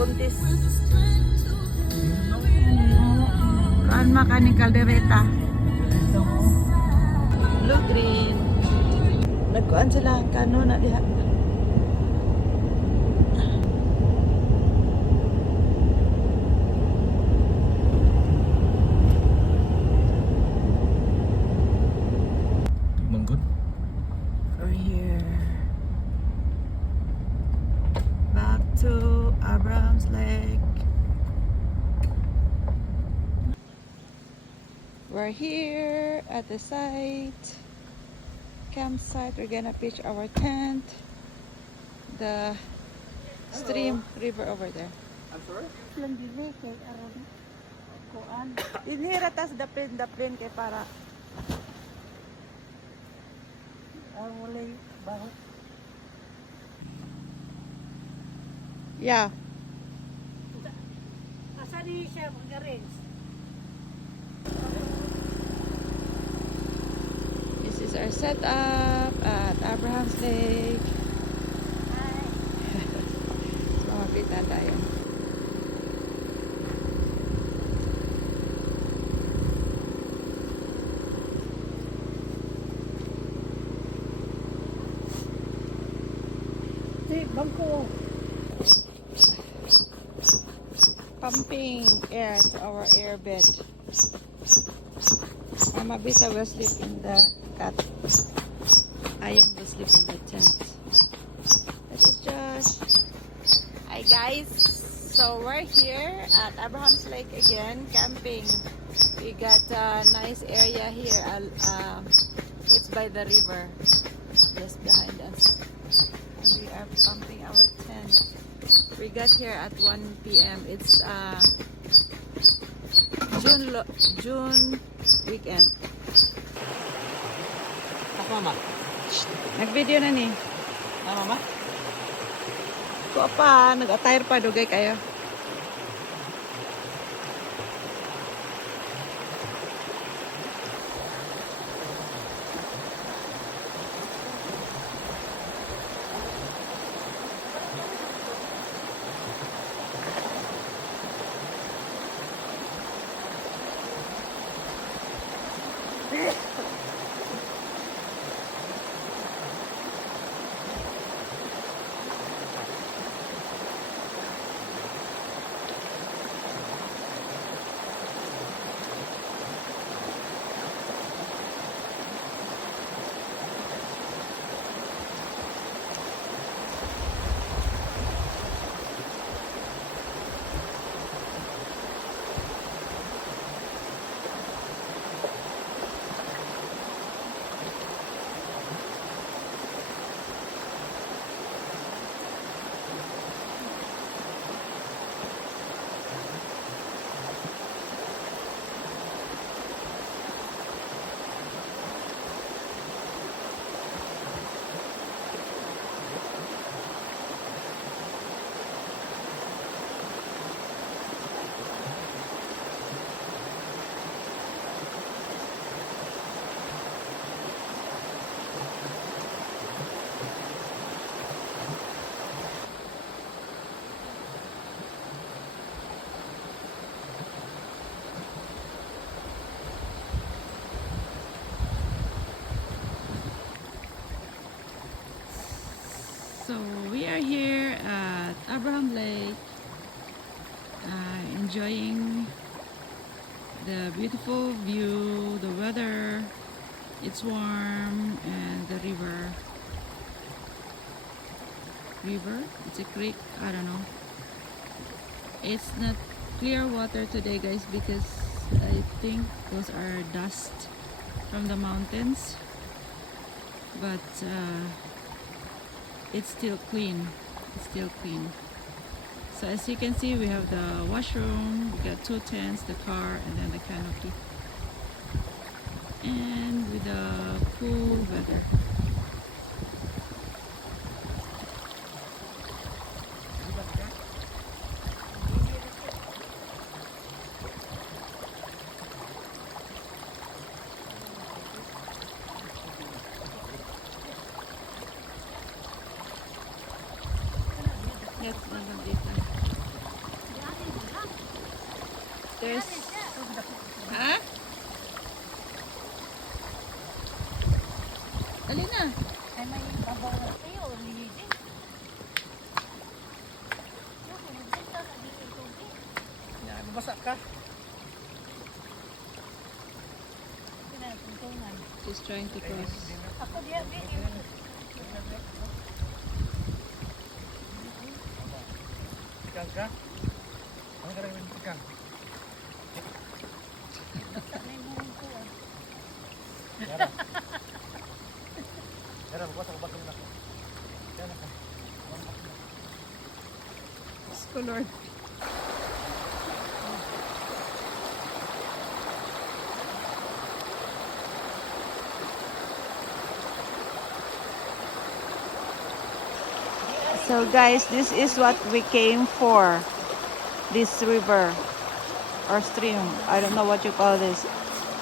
buntis. Kuan makaning kaldereta. Blue green. Nagkuan sila kano na diha. Manggut. We're here. Back to Abraham's Lake. We're here at the site. Campsite. We're gonna pitch our tent. The stream river over there. I'm sorry? Lang dili kay aron kuan. Inhira tas daplin kay para Walay baho. yeah. Asa di siya mag-arrange? This is our setup at Abraham's Lake. So, mapitan tayo. Si bangko. Pumping air to our air bed. Mama Bisa will sleep in the cat. Ayan will sleep in the tent. This is Josh. Hi guys. So we're here at Abraham's Lake again, camping. We got a nice area here. It's by the river, just behind us. And we are pumping our tent. We got here at 1 p.m. It's June weekend. Ako mama. Nag-video na ni. Mama? Ko pa, nag-attire pa dugay kayo. So we are here at Abraham Lake, enjoying the beautiful view, the weather. It's warm, and the river. It's a creek. I don't know. It's not clear water today, guys, because I think those are dust from the mountains. But it's still clean. So as you can see, we have the washroom, we got 2 tents, the car, and then the canopy, and with the cool weather. That's Magandita. There's... Ha? Dali na. Ay, may babaw na kayo. Lili. Babasa ka. She's trying to cross. Ako diya, Pegang kah? Ang karang pegang. Yara. Yara, bukas ako bakal na. Yara ka. Lord. So guys, this is what we came for. This river or stream. I don't know what you call this.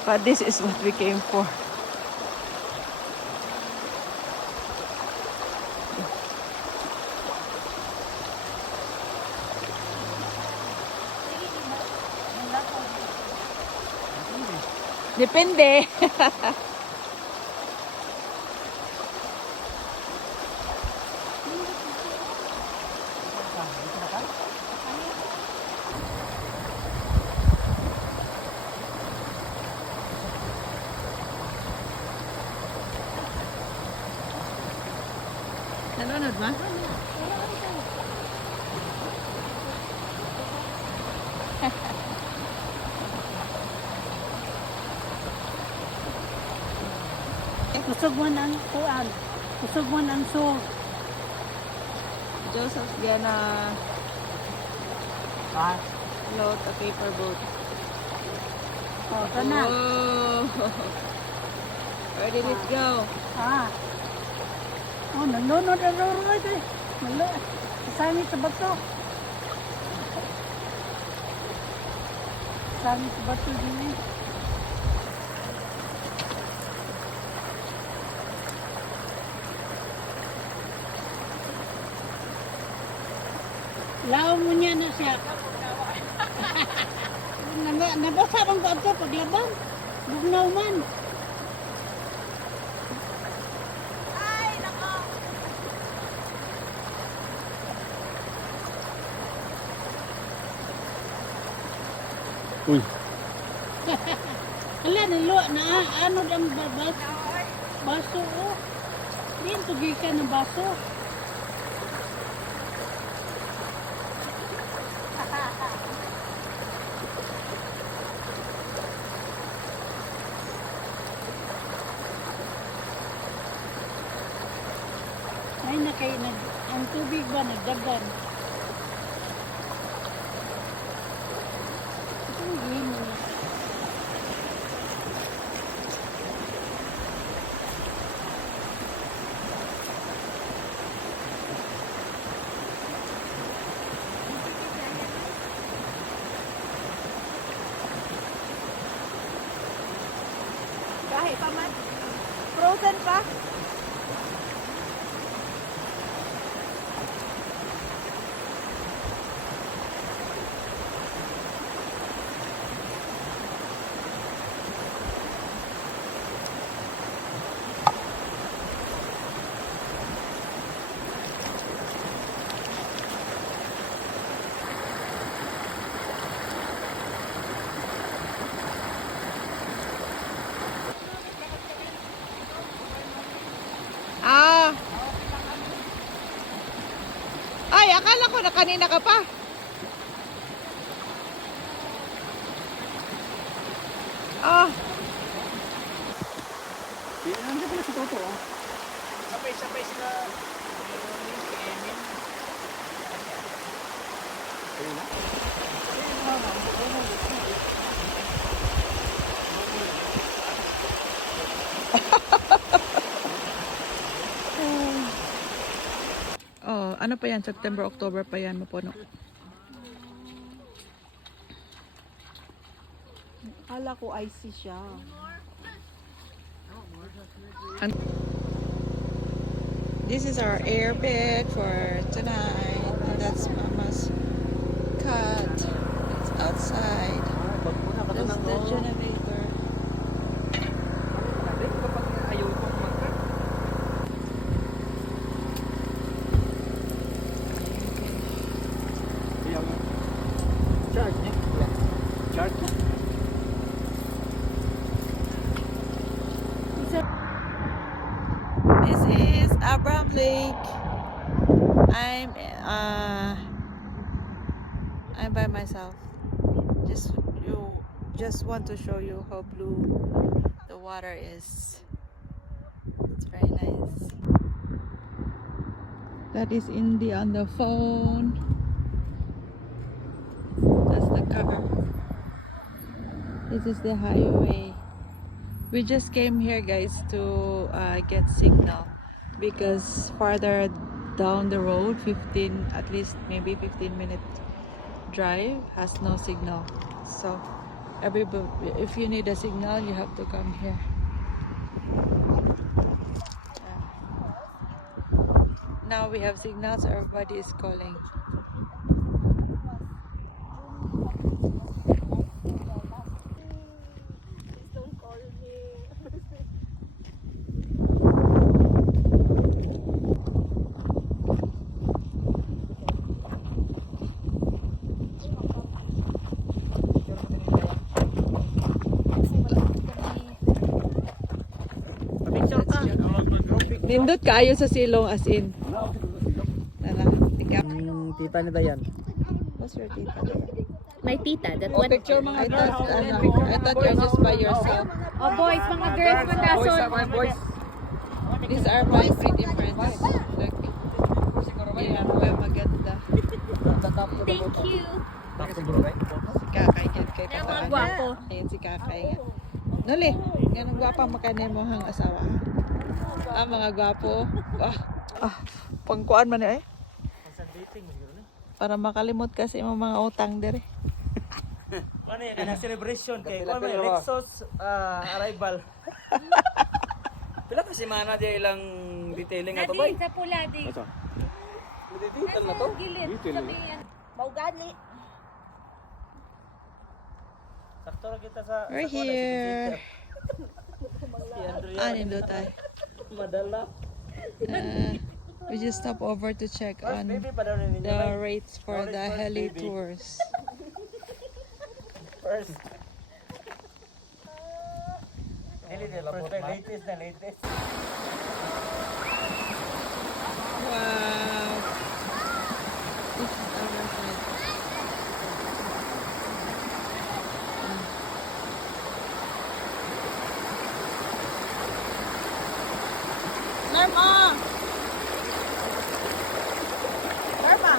But this is what we came for. Depende. Nanonood ba? Kusog mo ng kuan. Kusog mo ng song. Joseph's gonna float a paper boat. Oh, ito na. Oh. Where did it go? Ah. Oh, nalunod ang roroy ko. Kasami sa bato. Kasami sa bato din eh. Lao mo niya na siya. Nabasa bang ko ito paglaban? Bugnaw man. Uy. Hala, nalo na ano ang baso oh. Dito gikan ng baso. Ay ang tubig ba nagdagan? Ito yung himo. Kahit pa man. Frozen pa. Ah. Ay, akala ko na kanina ka pa. Ah. Ano pala si Toto ah? Sabay-sabay sila. Oh, ano pa yan? September, October pa yan mapuno. Akala ko icy siya. And this is our air bed for tonight. And that's Mama's cat. It's outside. generator. Sabi ko kapag ayaw itong magka. Ayaw mo. Charge niya. Charge niya. This is Abraham Lake. I'm by myself. Just want to show you how blue the water is. It's very nice. That is Indy on the phone. That's the car. This is the highway. We just came here, guys, to get signal because farther down the road, at least maybe 15-minute drive, has no signal. So if you need a signal, you have to come here. Yeah. Now we have signals, everybody is calling. Nindot kayo sa silong as in. Tara, ikaw. Tita ni Dayan. What's your tita? My tita, that one. Picture mga I thought you're just by yourself. Oh, boys, mga girls, mandason. boys. These are my pretty friends. Look. Yeah, well, maganda. Thank you. Si Kakay yan. Kay Yan, mga Kakay. gwapo. Ayan si Kakay yan. Nali, yan ang gwapa makanin mo hang asawa. Mga gwapo. Pangkuan man eh. Para makalimot kasi mo mga utang dire. Ano yan? Kanang celebration kay kung may Lexus arrival. Pila kasi mana di ilang detailing nga to bay? Sa pula, di. Detail na to? Gilid, sabihin. Maugali. Sakto ra kita sa We're here. Nindot tayo. Madala. We just stop over to check on Baby pa daw ninyo. the rates for the heli tours. First. First na latest. Wow. This is our side. Norma! Norma!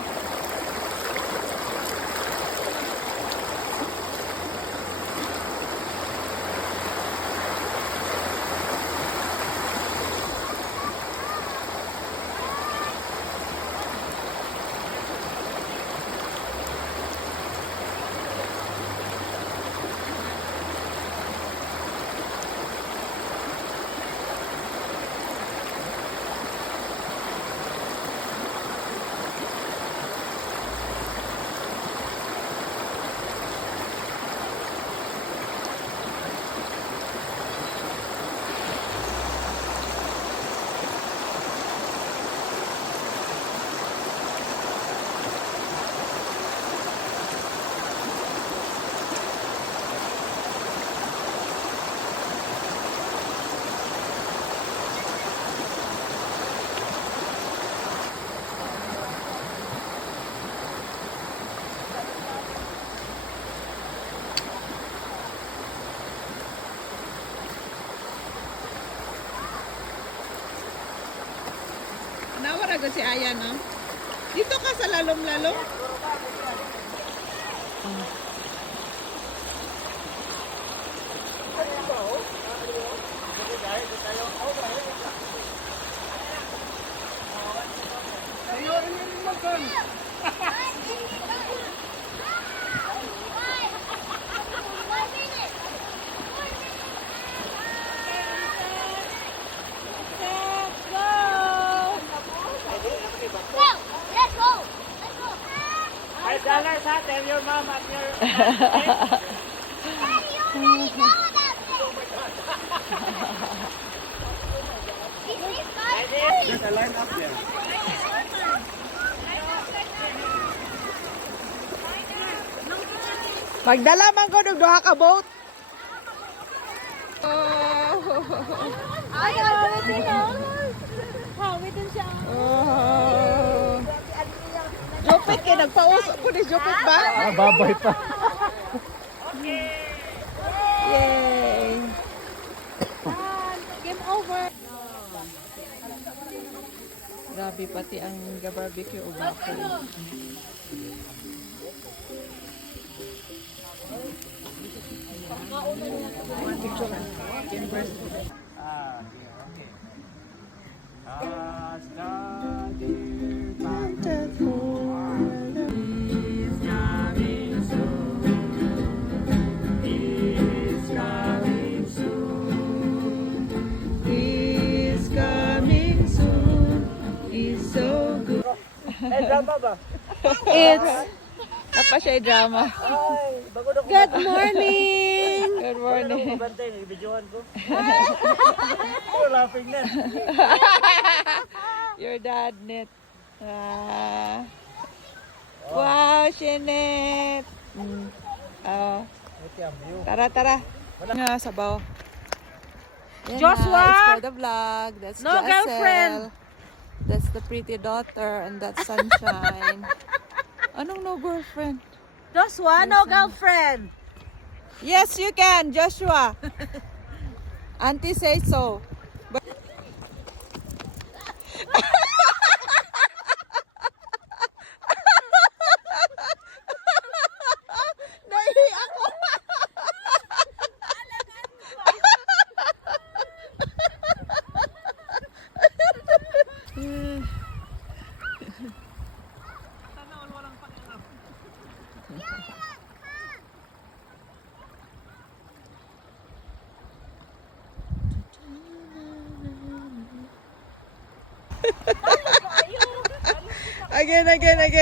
Nawara ko si Aya, no? Dito ka sa lalong-lalong? $5 ha, tell your mom at your There's a line up there. Magdala man ko ng duha ka boat. Ay, hawit din oh. Hawit din siya. Jopit kay nagpausok ko ni Jopit ba? Babay pa. Yay! Game over. Grabe pati ang barbecue o bako. He's coming soon. He's so good. Eh, drama ba? It's apa siya drama. Ay, bago na ko. Good morning. Good morning. Bantay, nag-videohan ko. Oh, laughing na. Your dad net. Ah. Wow, Shinet. Oh. Tara, tara. Nga, sabaw. Yan Joshua! na, it's for the vlog. That's No Jessel. girlfriend. That's the pretty daughter and that's Sunshine. Anong no girlfriend? Joshua, no girlfriend. Yes, you can, Joshua. Auntie say so. But Nahi ako.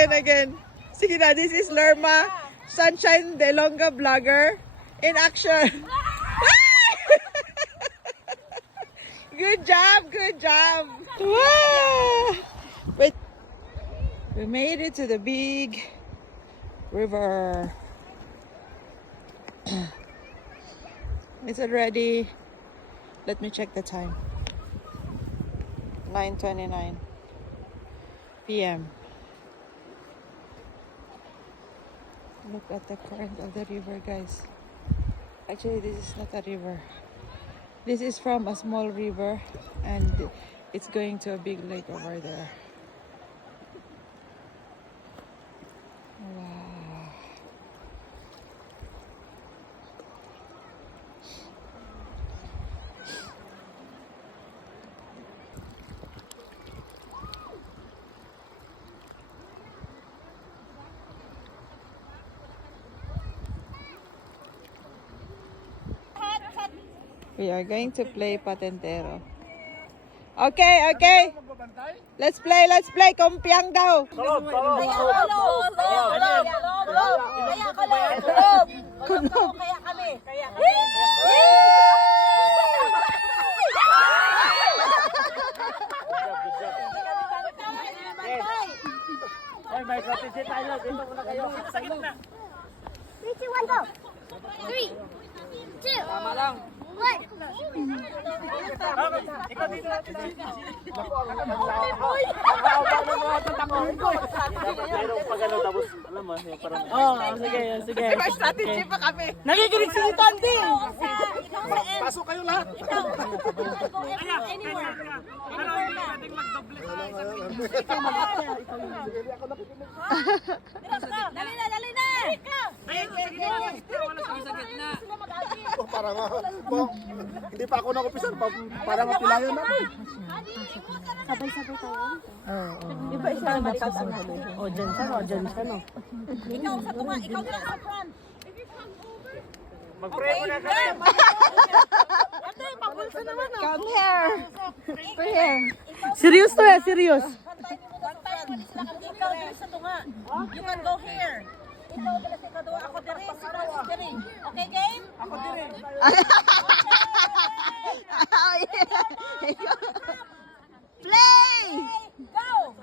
Again. Sige na, this is Lerma, Sunshine De Longa vlogger in action. Good job. Wow. Wait, we made it to the big river. Is it ready? Let me check the time. 9:29 p.m. Look at the current of the river, guys. Actually, this is not a river. This is from a small river and it's going to a big lake over there. Wow. We are going to play Patentero. Okay. Let's play. Kumpiang daw. Ay, may strategy tayo. Dito muna kayo. Sa gitna. 3, 2, 1, go. 3, 2, Tama lang. 1. Ikaw dito. Mayroong pag-ano tapos, alam mo, yung parang... sige. May strategy pa kami. Nakikinig si Tandi! Pasok kayo lahat. Dali na. Para hindi pa ako nakupisan para mapilayan na. Sabay-sabay tayo. Iba isa na batas. Ikaw sa tunga, ikaw na sa front. Mag-pray muna kayo. Ate, pabulsa naman ah. Come here. We're here. Serious to eh, serious. Ikaw din sa tunga. You can go here. Okay, game? Ako dire. Play! Go!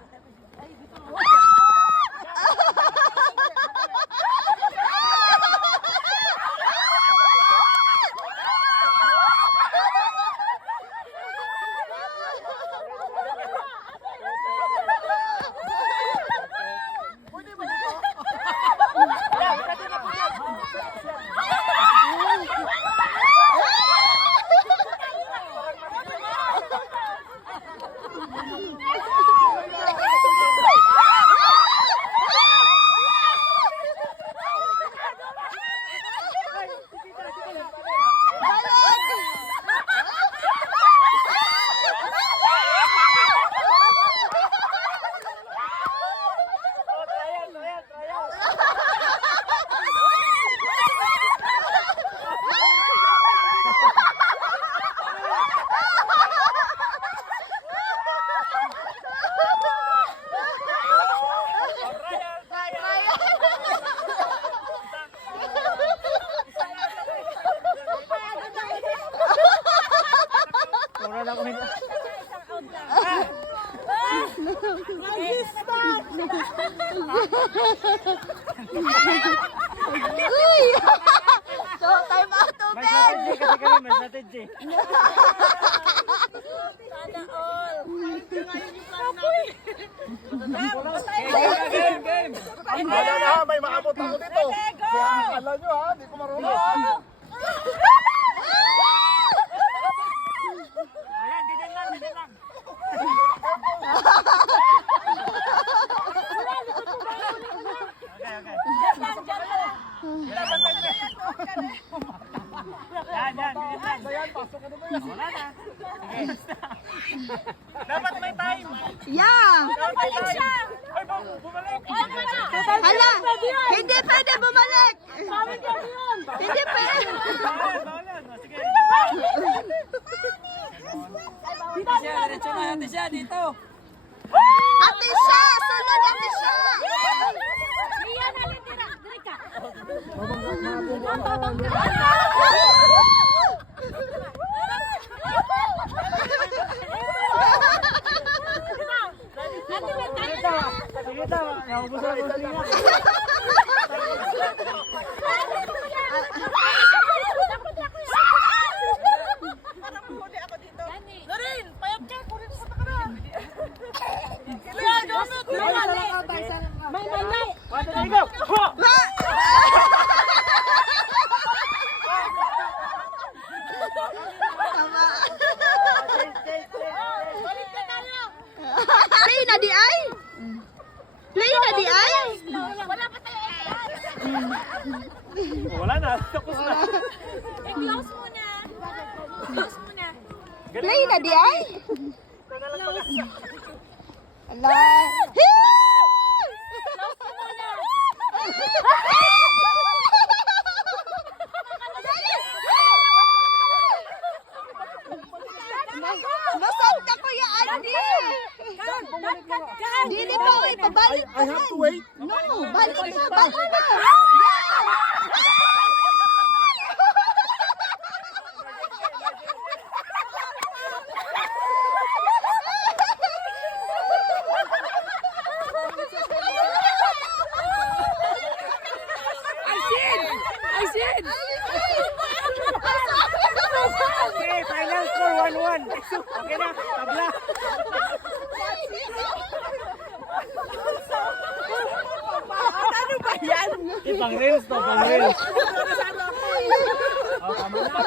Wala na ako nito. Uy! So, time out to May strategy kasi kami, may strategy. Game, game. Wala na, may maabot ako dito. Kaya alam nyo ha, di ko marunong. Ayan, ganyan lang, ganyan lang. Okay, okay. Yan, yan, ganyan lang. Ayan, pasok ka na ba yan? Wala na. Sige. Dapat may time. Yeah! Ay, bumalik. Hala! Hindi pwede bumalik! Hindi pwede! Sige. Diretso na natin siya dito. Ate siya! Sunod ate siya! Sige daw, naubos na ako niya. One, go! Play na di ay? Play na di ay? Wala pa tayo. Wala na, tapos na. Close muna. Close muna. Play na di ay? Ala! Masad ka kuya Andy! Dili pa ko ipabalik I have to wait. No, balik na, balik na! Okay, final score 1-1. Okay na, tabla. Ano ba yan? Pang reels to, pang reels. Oh, tama na.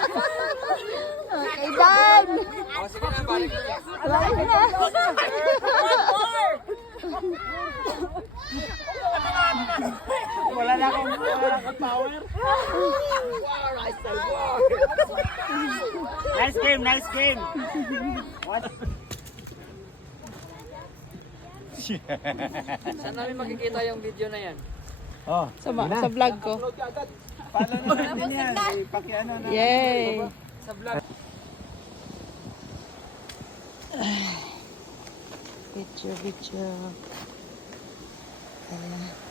Okay, done! Sige na, balik na. Balik na! Wala na akong power. Nice game, nice game. What? Saan namin makikita yung video na yan? Oh, Sa vlog ko. Paano natin yan? Ipakiano na. Yay! Sa vlog. Video. Ayan.